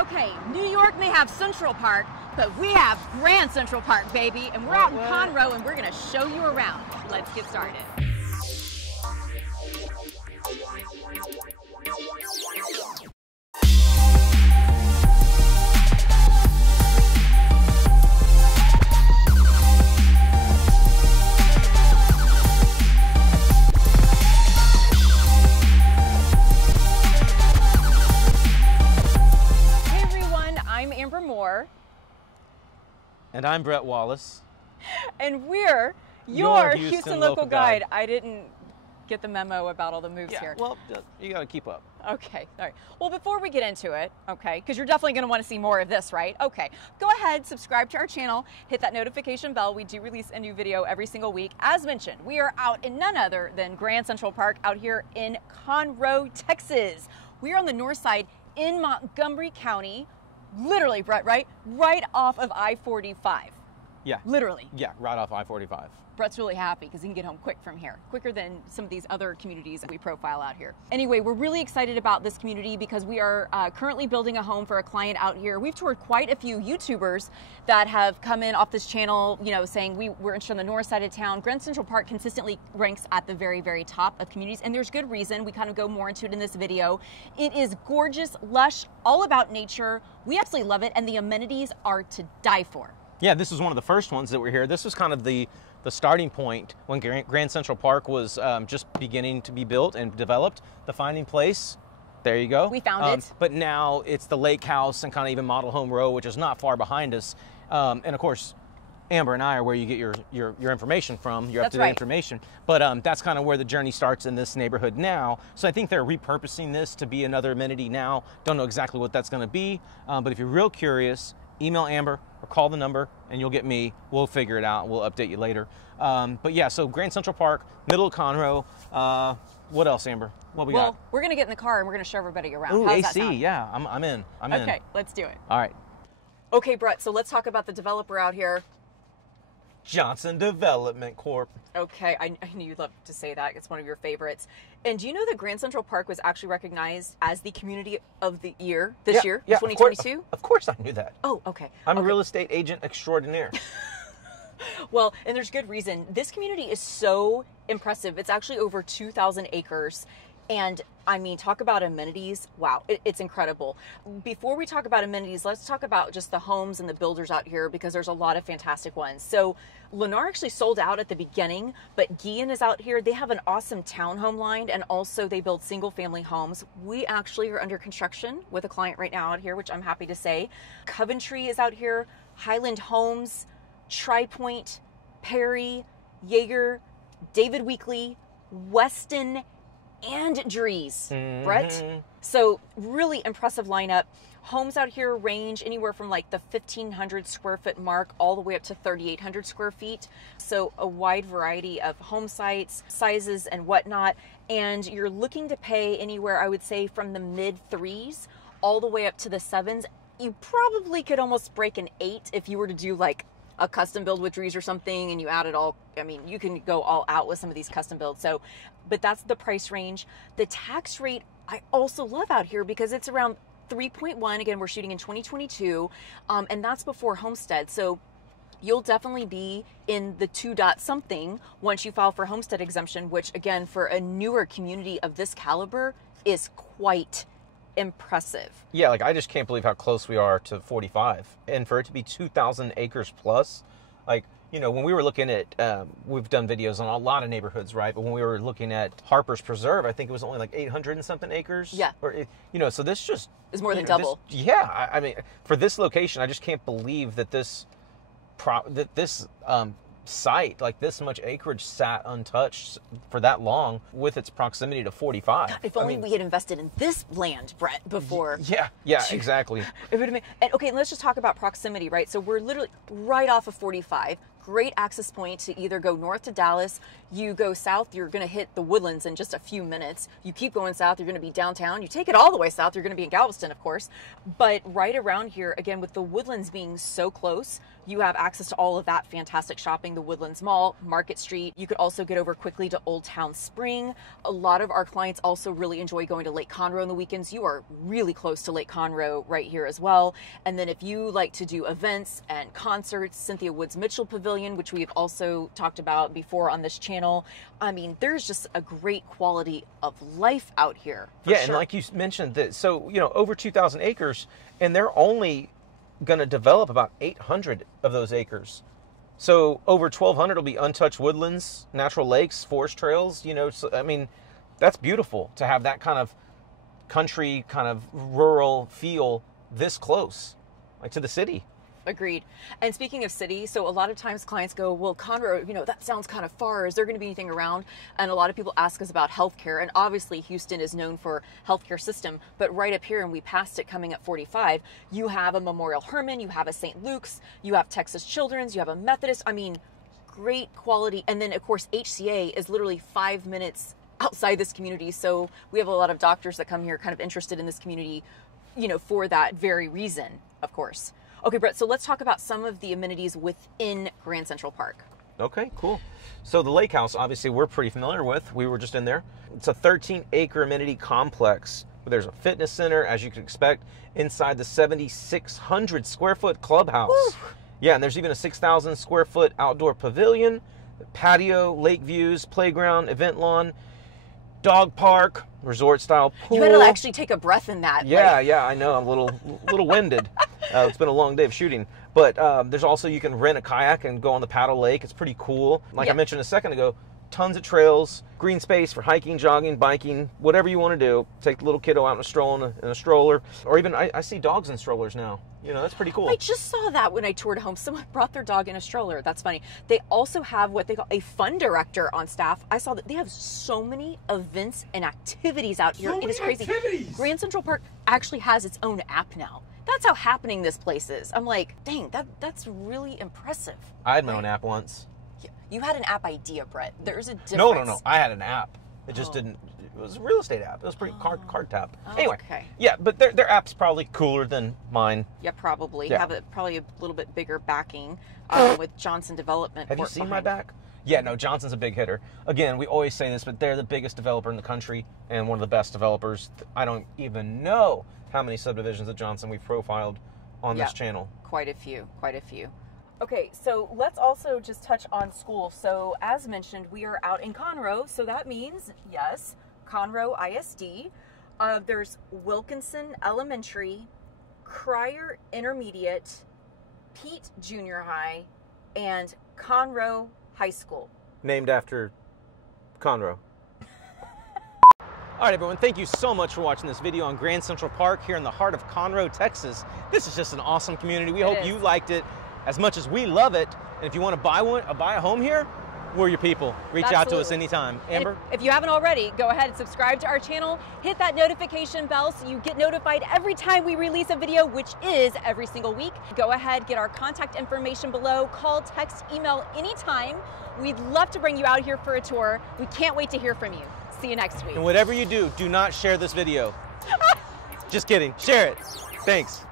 Okay, New York may have Central Park, but we have Grand Central Park, baby. And we're out in Conroe, and we're gonna show you around. Let's get started. I'm Amber Moore. And I'm Brett Wallace. And we're your Houston Local Guide. I didn't get the memo about all the moves here. Well, you gotta keep up. Okay, all right. Well, before we get into it, okay, because you're definitely gonna wanna see more of this, right? Okay, go ahead, subscribe to our channel, hit that notification bell. We do release a new video every single week. As mentioned, we are out in none other than Grand Central Park out here in Conroe, Texas. We are on the north side in Montgomery County. Literally, Brett, right? Right off of I-45. Yeah. Literally. Yeah, right off I-45. Brett's really happy because he can get home quick from here, quicker than some of these other communities that we profile out here. Anyway, we're really excited about this community because we are currently building a home for a client out here. We've toured quite a few YouTubers that have come in off this channel, you know, saying we're interested on the north side of town. Grand Central Park consistently ranks at the very, very top of communities, and there's good reason. We kind of go more into it in this video. It is gorgeous, lush, all about nature. We absolutely love it, and the amenities are to die for. Yeah, this was one of the first ones that were here. This was kind of the starting point when Grand Central Park was just beginning to be built and developed. The Finding Place, there you go. We found it. But now it's the Lake House and kind of even Model Home Row, which is not far behind us. And of course, Amber and I are where you get your information from, your up-to-date information. But that's kind of where the journey starts in this neighborhood now. So I think they're repurposing this to be another amenity now. Don't know exactly what that's going to be. But if you're real curious, email Amber or call the number and you'll get me. We'll figure it out. We'll update you later. But yeah, so Grand Central Park, middle of Conroe. What else, Amber? What we got? Well, we're going to get in the car and we're going to show everybody around. Ooh, How's AC, that sound? yeah, I'm in. Okay, let's do it. All right. Okay, Brett, so let's talk about the developer out here. Johnson Development Corp. Okay, I knew you'd love to say that. It's one of your favorites. And do you know that Grand Central Park was actually recognized as the community of the year this year, in 2022? Of course I knew that. Oh, okay. I'm a real estate agent extraordinaire. Well, and there's good reason. This community is so impressive. It's actually over 2,000 acres. And I mean, talk about amenities. Wow, it's incredible. Before we talk about amenities, let's talk about just the homes and the builders out here because there's a lot of fantastic ones. So Lennar actually sold out at the beginning, but Guillen is out here. They have an awesome townhome line and also they build single family homes. We actually are under construction with a client right now out here, which I'm happy to say. Coventry is out here, Highland Homes, Tri-Point, Perry, Jaeger, David Weekley, Weston, and Dries, Brett. So really impressive lineup. Homes out here range anywhere from like the 1,500 square foot mark all the way up to 3,800 square feet. So a wide variety of home sites, sizes and whatnot. And you're looking to pay anywhere, I would say, from the mid 3s all the way up to the 7s. You probably could almost break an 8 if you were to do like a custom build with Dries or something and you add it all. I mean, you can go all out with some of these custom builds. So, but that's the price range. The tax rate I also love out here because it's around 3.1. Again, we're shooting in 2022 and that's before homestead. So you'll definitely be in the 2 dot something once you file for homestead exemption, which again, for a newer community of this caliber is quite impressive. Yeah, like I just can't believe how close we are to 45. And for it to be 2,000 acres plus, like, you know, when we were looking at, we've done videos on a lot of neighborhoods, right? But when we were looking at Harper's Preserve, I think it was only like 800 and something acres. Yeah. Or, you know, so this just is more than double. I mean, for this location, I just can't believe that this site, like this much acreage, sat untouched for that long with its proximity to 45. God, if only we had invested in this land, Brett, before. Yeah, exactly. It would have been. And okay, let's just talk about proximity, right? So we're literally right off of 45, great access point to either go north to Dallas. You go south, you're going to hit the Woodlands in just a few minutes. You keep going south, you're going to be downtown. You take it all the way south, you're going to be in Galveston, of course. But right around here, again, with the Woodlands being so close, you have access to all of that fantastic shopping, the Woodlands Mall, Market Street. You could also get over quickly to Old Town Spring. A lot of our clients also really enjoy going to Lake Conroe on the weekends. You are really close to Lake Conroe right here as well. And then if you like to do events and concerts, Cynthia Woods Mitchell Pavilion, which we've also talked about before on this channel. I mean, there's just a great quality of life out here. Yeah, sure. And like you mentioned, that so, you know, over 2,000 acres, and they're only going to develop about 800 of those acres. So over 1,200 will be untouched woodlands, natural lakes, forest trails, you know. So, I mean, that's beautiful to have that kind of country, kind of rural feel this close, like to the city. Agreed. And speaking of city, so a lot of times clients go, well, Conroe, you know, that sounds kind of far. Is there going to be anything around? And a lot of people ask us about healthcare. And obviously Houston is known for healthcare system, but right up here, and we passed it coming at 45, you have a Memorial Hermann, you have a St. Luke's, you have Texas Children's, you have a Methodist. I mean, great quality. And then of course, HCA is literally 5 minutes outside this community. So we have a lot of doctors that come here kind of interested in this community, you know, for that very reason, of course. Okay, Brett, so let's talk about some of the amenities within Grand Central Park. Okay, cool. So the lake house, obviously, we're pretty familiar with. We were just in there. It's a 13-acre amenity complex. There's a fitness center, as you could expect, inside the 7,600 square foot clubhouse. Woo. Yeah, and there's even a 6,000 square foot outdoor pavilion, patio, lake views, playground, event lawn, dog park, resort style pool. You had to actually take a breath in that. Yeah, yeah, I know. I'm a little winded. It's been a long day of shooting. But there's also, you can rent a kayak and go on the paddle lake. It's pretty cool. Like I mentioned a second ago, tons of trails, green space for hiking, jogging, biking, whatever you want to do. Take the little kiddo out in a stroller. Or even, I see dogs in strollers now. You know, that's pretty cool. I just saw that when I toured home. Someone brought their dog in a stroller. That's funny. They also have what they call a fun director on staff. I saw that they have so many events and activities out here. It is crazy. Grand Central Park actually has its own app now. That's how happening this place is. I'm like, dang, that's really impressive. I had my own app once. You had an app idea, Brett. There's a difference. No. I had an app. It just didn't. It was a real estate app. It was pretty card tap. Anyway, okay. Yeah, but their app's probably cooler than mine. Yeah, probably. Yeah. Have probably a little bit bigger backing with Johnson Development. Have you seen my back? Yeah, no, Johnson's a big hitter. Again, we always say this, but they're the biggest developer in the country and one of the best developers. I don't even know how many subdivisions of Johnson we've profiled on this channel. Quite a few. Okay, so let's also just touch on school. So as mentioned, we are out in Conroe, so that means, yes, Conroe ISD. There's Wilkinson Elementary, Cryer Intermediate, Pete Junior High, and Conroe High School. Named after Conroe. All right, everyone, thank you so much for watching this video on Grand Central Park here in the heart of Conroe, Texas. This is just an awesome community. We hope you liked it as much as we love it. And if you want to buy a home here, we're your people. Reach out to us anytime. Amber? If you haven't already, go ahead and subscribe to our channel. Hit that notification bell so you get notified every time we release a video, which is every single week. Go ahead, get our contact information below. Call, text, email anytime. We'd love to bring you out here for a tour. We can't wait to hear from you. See you next week. And whatever you do not share this video. Just kidding. Share it. Thanks.